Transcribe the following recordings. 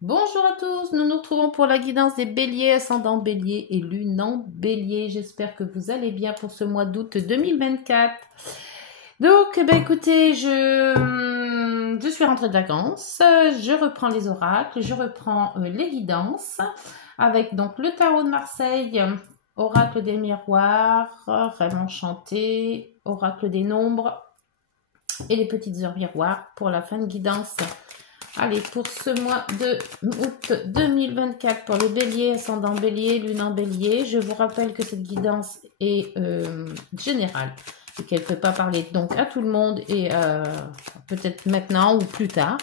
Bonjour à tous, nous nous retrouvons pour la guidance des béliers, ascendant bélier et lune en bélier. J'espère que vous allez bien pour ce mois d'août 2024. Donc, écoutez, je suis rentrée de vacances, je reprends les oracles, je reprends les guidances avec donc le tarot de Marseille, oracle des miroirs, rêve enchanté, oracle des nombres et les petites heures miroirs pour la fin de guidance. Allez, pour ce mois de août 2024, pour les béliers, ascendant bélier, lune en bélier, je vous rappelle que cette guidance est générale et qu'elle ne peut pas parler donc à tout le monde et peut-être maintenant ou plus tard.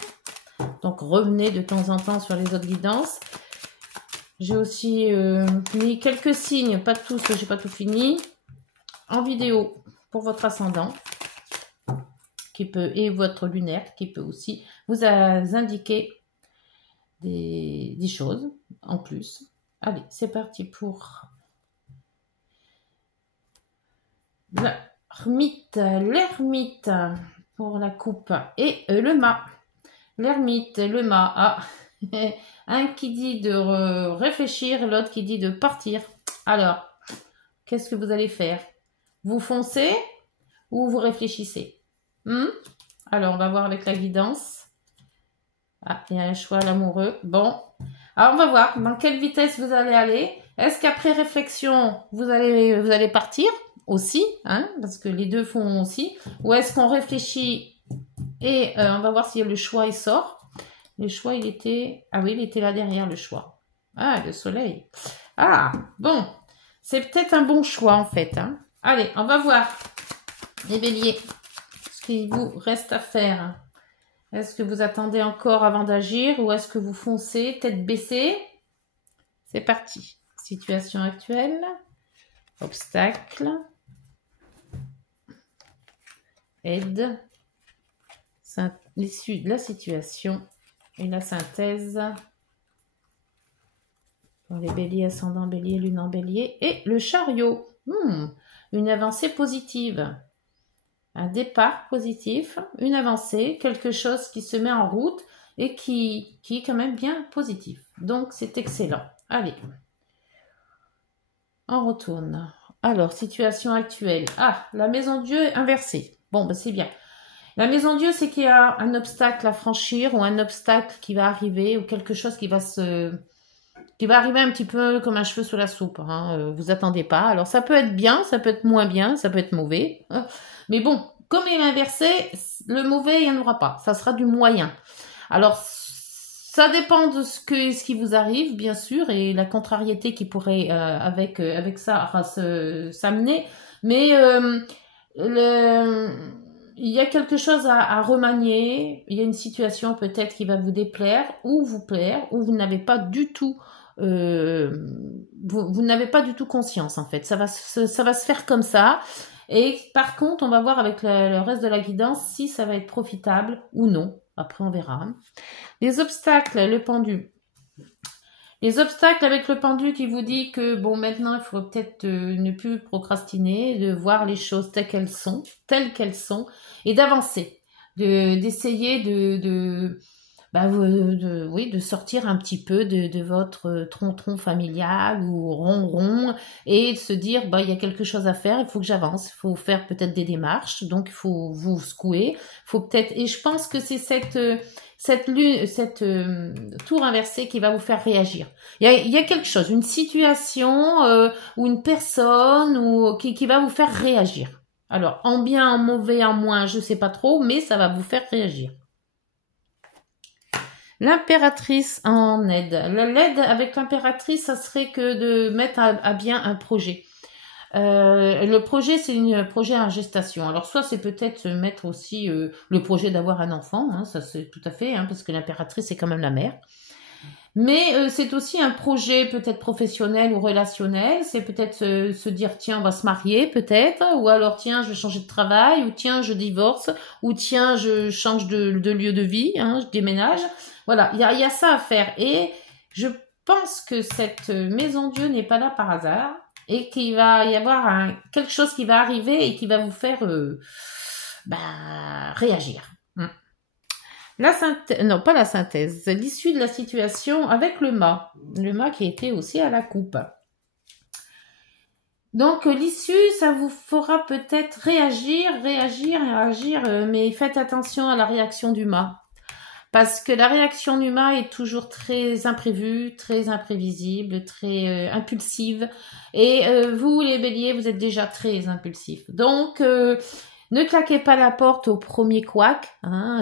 Donc revenez de temps en temps sur les autres guidances. J'ai aussi mis quelques signes, pas tous, j'ai pas tout fini, en vidéo pour votre ascendant et votre lunaire qui peut aussi vous indiquer des choses en plus. Allez, c'est parti pour l'ermite pour la coupe et le mât. L'ermite et le mât. Ah. Un qui dit de réfléchir, l'autre qui dit de partir. Alors, qu'est-ce que vous allez faire? Vous foncez ou vous réfléchissez? Alors, on va voir avec la guidance. Ah, il y a un choix l'amoureux. Bon, alors on va voir dans quelle vitesse vous allez aller. Est-ce qu'après réflexion, vous allez partir aussi, hein, parce que les deux font aussi. Ou est-ce qu'on réfléchit et on va voir si le choix il sort. Le choix, il était... Ah oui, il était là derrière, le choix. Ah, le soleil. Ah, bon. C'est peut-être un bon choix, en fait. Hein. Allez, on va voir, les béliers, ce qu'il vous reste à faire. Est-ce que vous attendez encore avant d'agir ou est-ce que vous foncez, tête baissée? C'est parti. Situation actuelle. Obstacle. Aide. L'issue de la situation et la synthèse. Pour les béliers, ascendant bélier, lune en bélier. Et le chariot. Une avancée positive. Un départ positif, une avancée, quelque chose qui se met en route et qui est quand même bien positif. Donc, c'est excellent. Allez, on retourne. Alors, situation actuelle. Ah, la maison Dieu inversée. Bon, ben c'est bien. La maison Dieu, c'est qu'il y a un obstacle à franchir ou un obstacle qui va arriver ou quelque chose qui va arriver un petit peu comme un cheveu sous la soupe. Hein. Vous attendez pas. Alors, ça peut être bien, ça peut être moins bien, ça peut être mauvais. Mais bon, comme il est inversé, le mauvais, il n'y en aura pas. Ça sera du moyen. Alors, ça dépend de ce qui vous arrive, bien sûr, et la contrariété qui pourrait, avec ça, s'amener. Mais il y a quelque chose à remanier. Il y a une situation peut-être qui va vous déplaire ou vous plaire, ou vous n'avez pas du tout... vous n'avez pas du tout conscience, en fait. Ça va se faire comme ça. Et par contre, on va voir avec le reste de la guidance si ça va être profitable ou non. Après, on verra. Les obstacles, le pendu. Les obstacles avec le pendu qui vous dit que, bon, maintenant, il faut peut-être ne plus procrastiner, de voir les choses telles qu'elles sont, et d'avancer, d'essayer oui, de sortir un petit peu de votre tronc familial ou ronron et de se dire, bah, il y a quelque chose à faire, il faut que j'avance, il faut faire peut-être des démarches, donc il faut vous secouer, faut peut-être, et je pense que c'est cette tour inversée qui va vous faire réagir. Il y a quelque chose, une situation ou une personne ou qui va vous faire réagir. Alors, en bien, en mauvais, en moins, je sais pas trop, mais ça va vous faire réagir. L'impératrice en aide. L'aide avec l'impératrice, ça serait que de mettre à bien un projet. Le projet, c'est un projet en gestation. Alors, soit c'est peut-être mettre aussi le projet d'avoir un enfant, hein, ça c'est tout à fait, hein, parce que l'impératrice, c'est quand même la mère. Mais c'est aussi un projet peut-être professionnel ou relationnel. C'est peut-être se dire, tiens, on va se marier peut-être, ou alors, tiens, je vais changer de travail, ou tiens, je divorce, ou tiens, je change de lieu de vie, hein, je déménage. Voilà, il y a ça à faire. Et je pense que cette maison Dieu n'est pas là par hasard et qu'il va y avoir quelque chose qui va arriver et qui va vous faire réagir. La synthèse, non pas la synthèse, c'est l'issue de la situation avec le mât. Le mât qui était aussi à la coupe. Donc l'issue, ça vous fera peut-être réagir, mais faites attention à la réaction du mât. Parce que la réaction du mât est toujours très imprévue, très imprévisible, très impulsive. Et vous, les béliers, vous êtes déjà très impulsifs. Donc, ne claquez pas la porte au premier couac. Hein,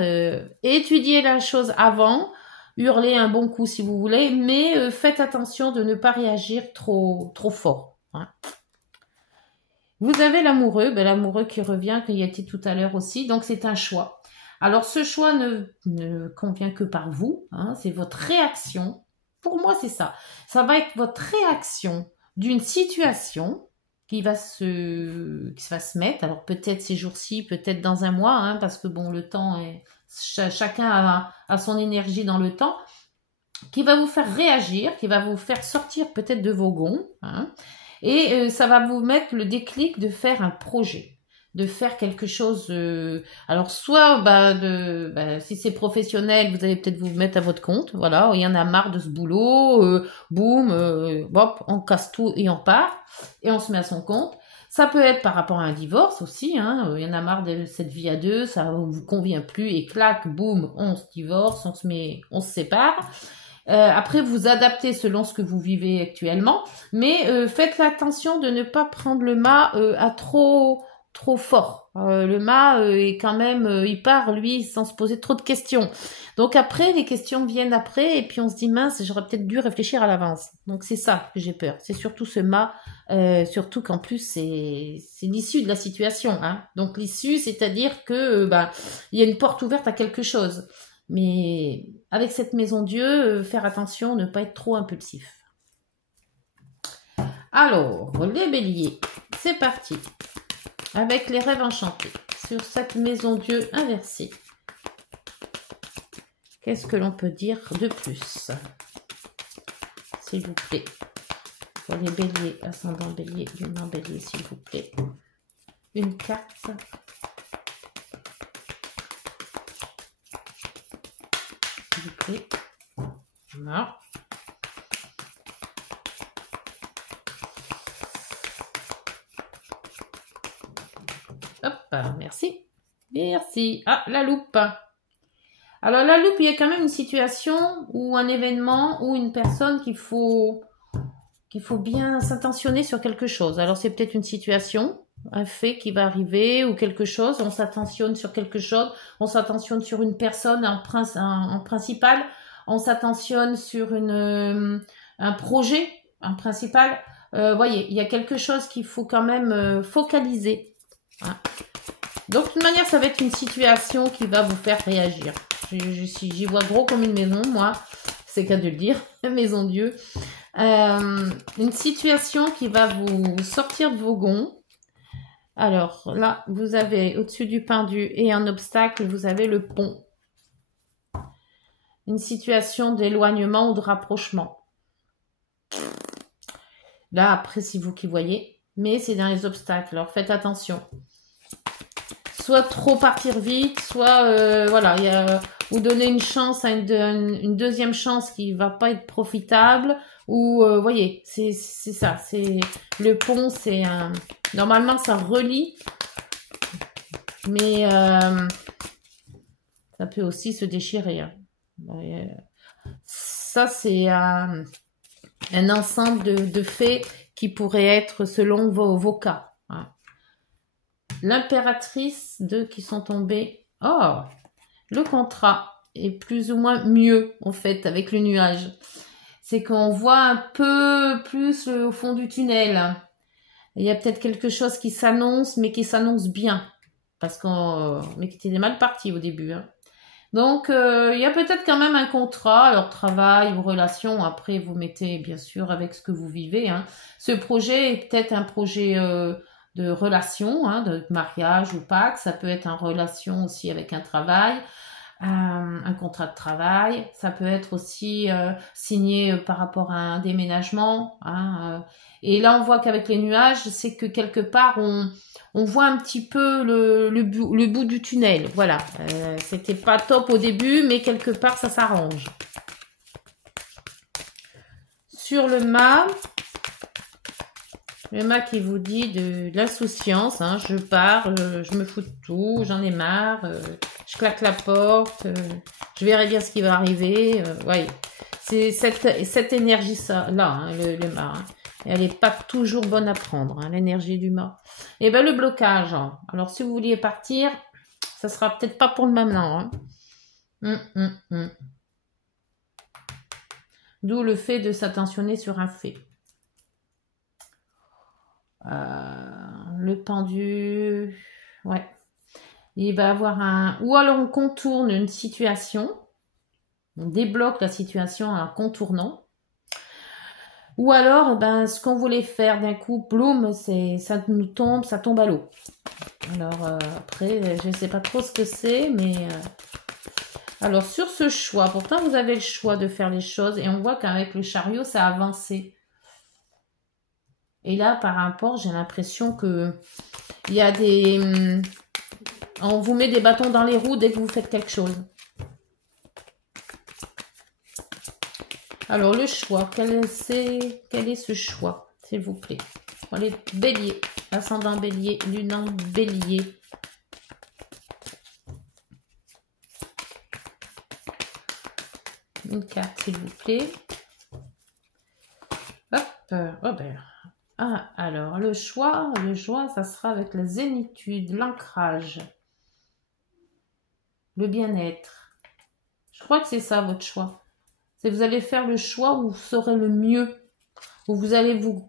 étudiez la chose avant. Hurlez un bon coup si vous voulez. Mais faites attention de ne pas réagir trop fort. Hein. Vous avez l'amoureux, l'amoureux qui revient, qui y était tout à l'heure aussi. Donc, c'est un choix. Alors, ce choix ne convient que par vous. Hein, c'est votre réaction. Pour moi, c'est ça. Ça va être votre réaction d'une situation qui va se mettre. Alors, peut-être ces jours-ci, peut-être dans un mois, hein, parce que bon, le temps est... Chacun a son énergie dans le temps, qui va vous faire réagir, qui va vous faire sortir peut-être de vos gonds. Hein, et ça va vous mettre le déclic de faire un projet, de faire quelque chose. Alors soit, si c'est professionnel, vous allez peut-être vous mettre à votre compte. Voilà, il y en a marre de ce boulot. Boum, hop, on casse tout et on part et on se met à son compte. Ça peut être par rapport à un divorce aussi. Hein, il y en a marre de cette vie à deux, ça vous convient plus et clac, boum, on se divorce, on se sépare. Après, vous adaptez selon ce que vous vivez actuellement, mais faites l'attention de ne pas prendre le mât à trop fort. Le mât est quand même, il part lui sans se poser trop de questions. Donc après, les questions viennent après, et puis on se dit mince, j'aurais peut-être dû réfléchir à l'avance. Donc c'est ça que j'ai peur. C'est surtout ce mât, surtout qu'en plus c'est l'issue de la situation. Hein. Donc l'issue, c'est-à-dire que il y a une porte ouverte à quelque chose. Mais avec cette maison Dieu, faire attention, ne pas être trop impulsif. Alors, les béliers, c'est parti. Avec les rêves enchantés. Sur cette maison Dieu inversée. Qu'est-ce que l'on peut dire de plus? S'il vous plaît. Pour les béliers, ascendant bélier, lunaire bélier, s'il vous plaît. Une carte. S'il vous plaît. Voilà. Hop, merci. Merci. Ah, la loupe. Alors, la loupe, il y a quand même une situation ou un événement ou une personne qu'il faut bien s'intentionner sur quelque chose. Alors, c'est peut-être une situation, un fait qui va arriver ou quelque chose. On s'attentionne sur quelque chose. On s'attentionne sur une personne en principal. On s'attentionne sur un projet en principal. Voyez, il y a quelque chose qu'il faut quand même focaliser. Hein. Donc, de toute manière, ça va être une situation qui va vous faire réagir. J'y vois gros comme une maison, moi. C'est qu'à de le dire, maison Dieu. Une situation qui va vous sortir de vos gonds. Alors, là, vous avez au-dessus du pendu et un obstacle, vous avez le pont. Une situation d'éloignement ou de rapprochement. Là, après, c'est vous qui voyez. Mais c'est dans les obstacles, alors faites attention. Soit trop partir vite, soit voilà, ou donner une chance à une deuxième chance qui va pas être profitable, ou voyez, c'est ça, c'est le pont, c'est normalement ça relie, mais ça peut aussi se déchirer. Hein. Ça c'est un ensemble de faits qui pourraient être selon vos cas. Hein. L'impératrice, deux qui sont tombés. Oh, le contrat est plus ou moins mieux, en fait, avec le nuage. C'est qu'on voit un peu plus au fond du tunnel. Il y a peut-être quelque chose qui s'annonce, mais qui s'annonce bien. Mais qui était mal parti au début. Hein. Donc, il y a peut-être quand même un contrat, alors travail ou relation. Après, vous mettez, bien sûr, avec ce que vous vivez. Hein. Ce projet est peut-être un projet... de relation, hein, de mariage ou pas, ça peut être en relation aussi avec un travail, un contrat de travail, ça peut être aussi signé par rapport à un déménagement. Hein, et là, on voit qu'avec les nuages, c'est que quelque part, on voit un petit peu le bout du tunnel. Voilà, c'était pas top au début, mais quelque part, ça s'arrange. Sur le mât qui vous dit de l'insouciance, hein, je pars, je me fous de tout, j'en ai marre, je claque la porte, je verrai bien ce qui va arriver. Ouais. C'est cette énergie-là, hein, le mât. Hein. Elle n'est pas toujours bonne à prendre, hein, l'énergie du mât. Et bien, le blocage. Hein. Alors, si vous vouliez partir, ça sera peut-être pas pour le maintenant. Hein. D'où le fait de s'attentionner sur un fait. Le pendu, ouais. Il va avoir un... Ou alors on contourne une situation. On débloque la situation en contournant. Ou alors, ben, ce qu'on voulait faire d'un coup, bloom, ça nous tombe, ça tombe à l'eau. Alors, après, je ne sais pas trop ce que c'est, mais... Alors, sur ce choix, pourtant, vous avez le choix de faire les choses. Et on voit qu'avec le chariot, ça a avancé. Et là, par rapport, j'ai l'impression que il y a des... On vous met des bâtons dans les roues dès que vous faites quelque chose. Alors, le choix, quel est ce choix, s'il vous plaît? Allez, bélier, ascendant bélier, lune en bélier. Une carte, s'il vous plaît. Hop, oh ben... Ah, alors, le choix, ça sera avec la zénitude, l'ancrage, le bien-être. Je crois que c'est ça, votre choix. C'est vous allez faire le choix où vous saurez le mieux, où vous allez vous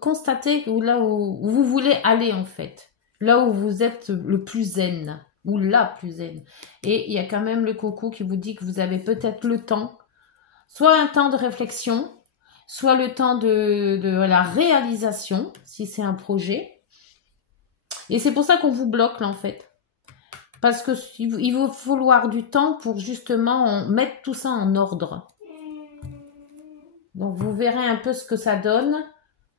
constater là où vous voulez aller, en fait. Là où vous êtes le plus zen, ou la plus zen. Et il y a quand même le coco qui vous dit que vous avez peut-être le temps, soit un temps de réflexion, soit le temps de la réalisation, si c'est un projet. Et c'est pour ça qu'on vous bloque, là, en fait. Parce que il va falloir du temps pour justement mettre tout ça en ordre. Donc, vous verrez un peu ce que ça donne.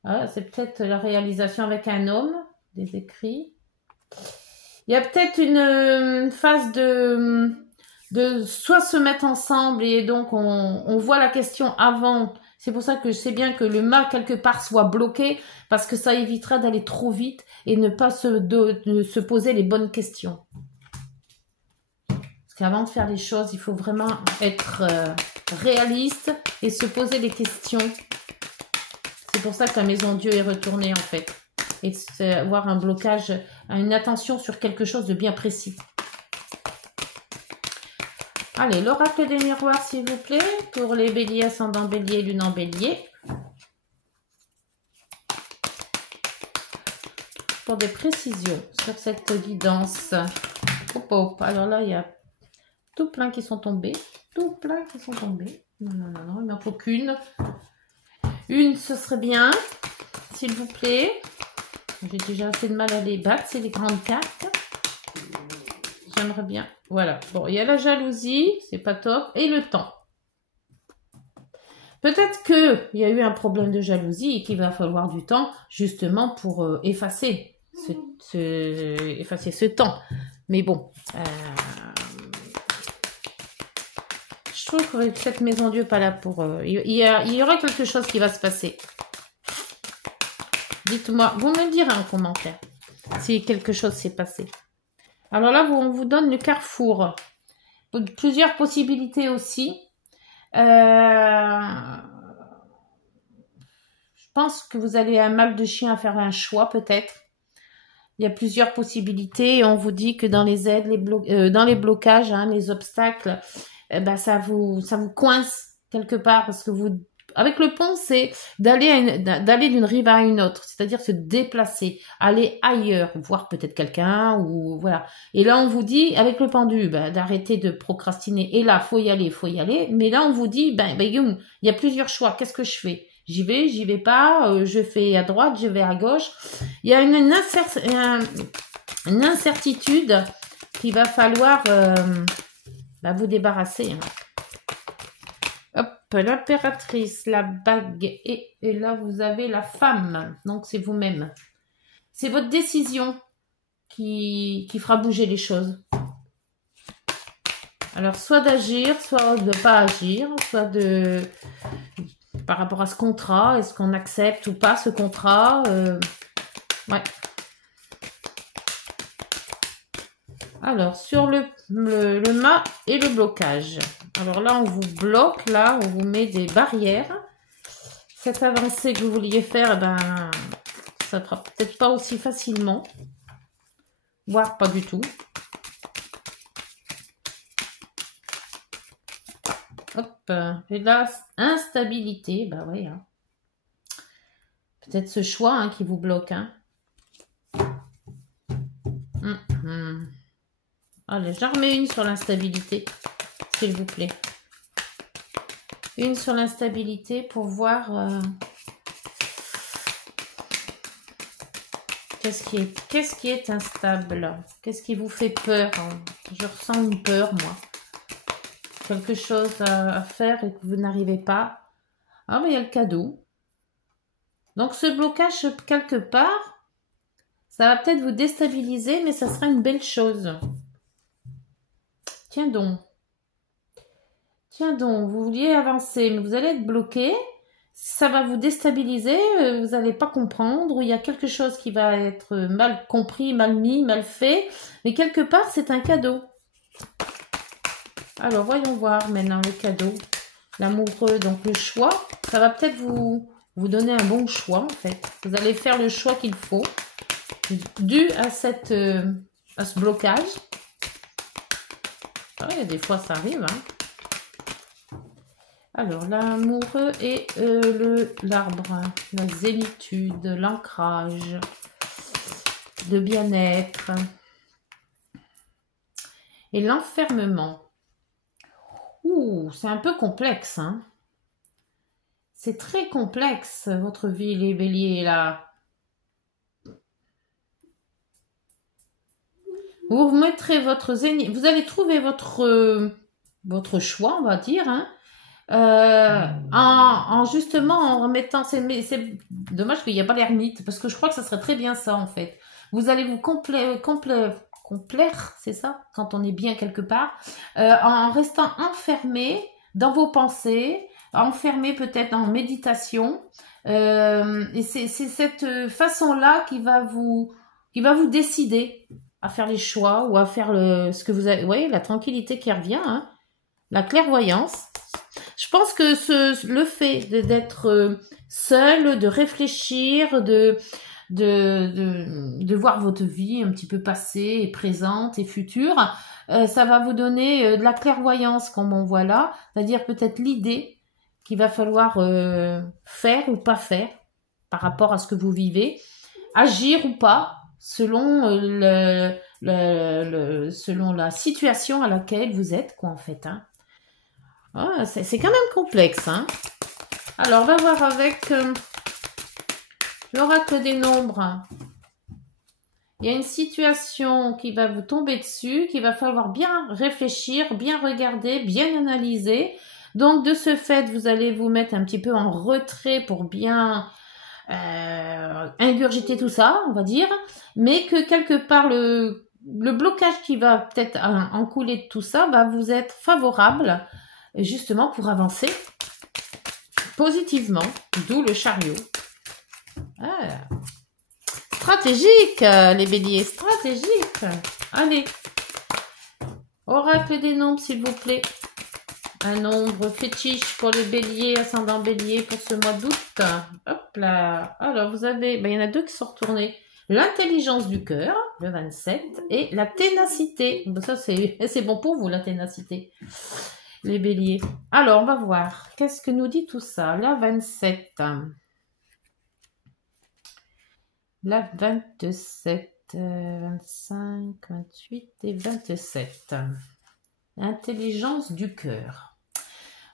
Voilà, c'est peut-être la réalisation avec un homme, des écrits. Il y a peut-être une phase de soit se mettre ensemble et donc on voit la question avant. C'est pour ça que je sais bien que le mât quelque part soit bloqué parce que ça évitera d'aller trop vite et ne pas se poser les bonnes questions. Parce qu'avant de faire les choses, il faut vraiment être réaliste et se poser des questions. C'est pour ça que la maison Dieu est retournée en fait. Et avoir un blocage, une attention sur quelque chose de bien précis. Allez, l'oracle des miroirs, s'il vous plaît, pour les béliers, ascendant bélier, lune en bélier. Pour des précisions sur cette guidance. Hop, hop. Alors là, il y a tout plein qui sont tombés. Tout plein qui sont tombés. Non, il n'en faut qu'une. Une, ce serait bien, s'il vous plaît. J'ai déjà assez de mal à les battre, c'est les grandes cartes. J'aimerais bien. Voilà. Bon, il y a la jalousie, c'est pas top. Et le temps. Peut-être qu'il y a eu un problème de jalousie et qu'il va falloir du temps justement pour effacer ce temps. Mais bon. Je trouve que cette maison Dieu pas là pour... il y aura quelque chose qui va se passer. Dites-moi, vous me le direz en commentaire si quelque chose s'est passé. Alors là, on vous donne le carrefour. Plusieurs possibilités aussi. Je pense que vous allez un mal de chien à faire un choix peut-être. Il y a plusieurs possibilités et on vous dit que dans les aides, dans les blocages, hein, les obstacles, ça vous coince quelque part parce que vous... Avec le pont, c'est d'aller d'une rive à une autre, c'est-à-dire se déplacer, aller ailleurs, voir peut-être quelqu'un ou voilà. Et là, on vous dit avec le pendu, d'arrêter de procrastiner. Et là, faut y aller. Mais là, on vous dit, il y a plusieurs choix. Qu'est-ce que je fais? J'y vais pas. Je fais à droite, je vais à gauche. Il y a une incertitude qu'il va falloir vous débarrasser. Hein. L'impératrice, la bague et là vous avez la femme, donc c'est vous-même. C'est votre décision. qui fera bouger les choses. Alors, soit d'agir, soit de ne pas agir, soit de... Par rapport à ce contrat, est-ce qu'on accepte ou pas ce contrat ouais. Alors, sur le mât et le blocage. Alors là, on vous bloque, là, on vous met des barrières. Cette avancée que vous vouliez faire, ben, ça ne fera peut-être pas aussi facilement. Voire pas du tout. Hop, et là, instabilité, bah oui. Hein. Peut-être ce choix hein, qui vous bloque. Hein. Allez, j'en remets une sur l'instabilité, s'il vous plaît. Une sur l'instabilité pour voir qu'est-ce qui est instable. Qu'est-ce qui vous fait peur. Je ressens une peur, moi. Quelque chose à faire et que vous n'arrivez pas. Ah, mais il y a le cadeau. Donc, ce blocage, quelque part, ça va peut-être vous déstabiliser, mais ça sera une belle chose. Tiens donc. Tiens donc, vous vouliez avancer, mais vous allez être bloqué. Ça va vous déstabiliser, vous n'allez pas comprendre, ou il y a quelque chose qui va être mal compris, mal mis, mal fait. Mais quelque part, c'est un cadeau. Alors, voyons voir maintenant le cadeau. L'amoureux, donc le choix. Ça va peut-être vous donner un bon choix, en fait. Vous allez faire le choix qu'il faut, dû à ce blocage. Ouais, des fois, ça arrive. Hein. Alors, l'amoureux et l'arbre, la zénitude, l'ancrage, le bien-être et l'enfermement. Ouh, c'est un peu complexe, hein. C'est très complexe, votre vie, les béliers, là. Vous mettrez votre zénith, vous allez trouver votre choix, on va dire, hein, justement en remettant, c'est dommage qu'il n'y a pas l'ermite, parce que je crois que ça serait très bien ça, en fait. Vous allez vous complaire, c'est ça, quand on est bien quelque part, en restant enfermé dans vos pensées, enfermé peut-être en méditation, et c'est cette façon-là qui va vous décider à faire les choix ou à faire ce que vous avez. Vous voyez, la tranquillité qui revient, hein, la clairvoyance. Je pense que le fait d'être seul, de réfléchir, de voir votre vie un petit peu passée et présente et future, ça va vous donner de la clairvoyance comme on voit là, c'est-à-dire peut-être l'idée qu'il va falloir faire ou pas faire par rapport à ce que vous vivez, agir ou pas selon selon la situation à laquelle vous êtes, quoi, en fait. Hein. Ah, c'est quand même complexe. Hein. Alors, on va voir avec l'oracle des nombres. Il y a une situation qui va vous tomber dessus, qu'il va falloir bien réfléchir, bien regarder, bien analyser. Donc, de ce fait, vous allez vous mettre un petit peu en retrait pour bien ingurgiter tout ça, on va dire, mais que quelque part le blocage qui va peut-être en couler de tout ça va vous être favorable justement pour avancer positivement, d'où le chariot. Ah. Stratégique, les béliers, stratégique. Allez, oracle des nombres, s'il vous plaît. Un nombre fétiche pour les béliers, ascendant bélier pour ce mois d'août. Hop là. Alors, vous avez, il y en a deux qui sont retournés. L'intelligence du cœur, le 27, et la ténacité. Ça, c'est bon pour vous, la ténacité, les béliers. Alors, on va voir. Qu'est-ce que nous dit tout ça? La 27. La 27, 25, 28 et 27. Intelligence du cœur.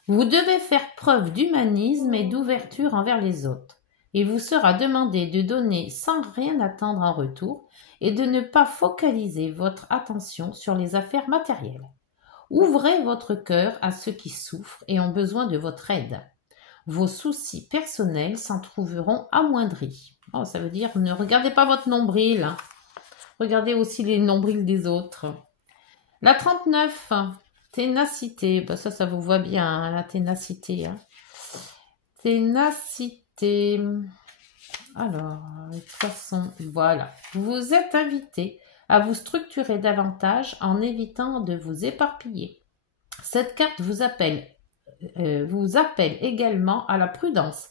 Vous devez faire preuve d'humanisme et d'ouverture envers les autres. Il vous sera demandé de donner sans rien attendre en retour et de ne pas focaliser votre attention sur les affaires matérielles. Ouvrez votre cœur à ceux qui souffrent et ont besoin de votre aide. Vos soucis personnels s'en trouveront amoindris. Oh, ça veut dire ne regardez pas votre nombril. Hein. Regardez aussi les nombrils des autres. La 39, ténacité. Ben ça vous voit bien, hein, la ténacité. Hein. Ténacité. Alors, de toute façon, voilà. Vous êtes invité à vous structurer davantage en évitant de vous éparpiller. Cette carte vous appelle également à la prudence.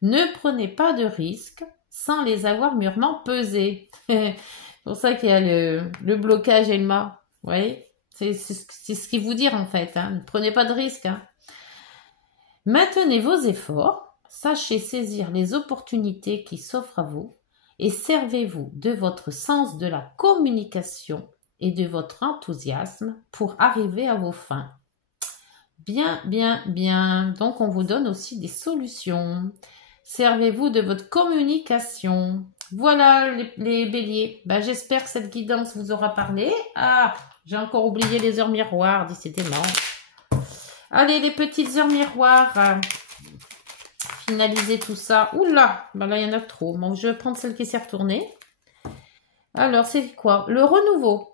Ne prenez pas de risques sans les avoir mûrement pesés. C'est pour ça qu'il y a le blocage et le mât. Vous voyez, c'est ce qu'il vous dit en fait. Hein. Ne prenez pas de risques. Hein. Maintenez vos efforts. Sachez saisir les opportunités qui s'offrent à vous et servez-vous de votre sens de la communication et de votre enthousiasme pour arriver à vos fins. Bien, bien, bien. Donc, on vous donne aussi des solutions. Servez-vous de votre communication. Voilà les béliers. Ben, j'espère que cette guidance vous aura parlé. Ah, j'ai encore oublié les heures miroirs. Décidément. Allez, les petites heures miroirs. Finaliser tout ça. Oula, ben là, il y en a trop. Bon, je vais prendre celle qui s'est retournée. Alors, c'est quoi? Le renouveau.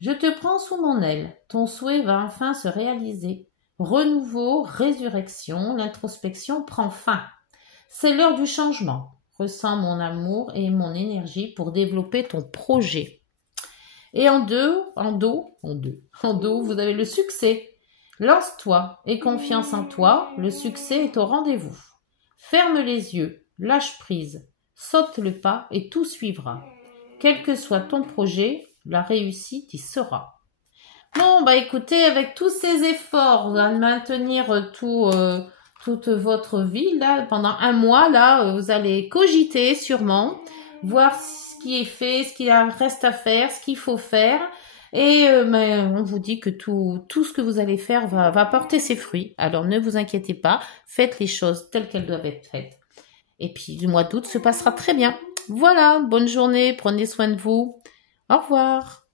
Je te prends sous mon aile. Ton souhait va enfin se réaliser. Renouveau, résurrection, l'introspection prend fin. C'est l'heure du changement. Ressens mon amour et mon énergie pour développer ton projet. Et en dos, vous avez le succès. Lance-toi et confiance en toi, le succès est au rendez-vous. Ferme les yeux, lâche prise, saute le pas et tout suivra. Quel que soit ton projet, la réussite y sera. Bon, bah écoutez, avec tous ces efforts à maintenir toute votre vie, là, pendant un mois, là, vous allez cogiter sûrement, voir ce qui est fait, ce qu'il reste à faire, ce qu'il faut faire. Et mais on vous dit que tout ce que vous allez faire va porter ses fruits. Alors ne vous inquiétez pas, faites les choses telles qu'elles doivent être faites. Et puis le mois d'août se passera très bien. Voilà, bonne journée, prenez soin de vous. Au revoir.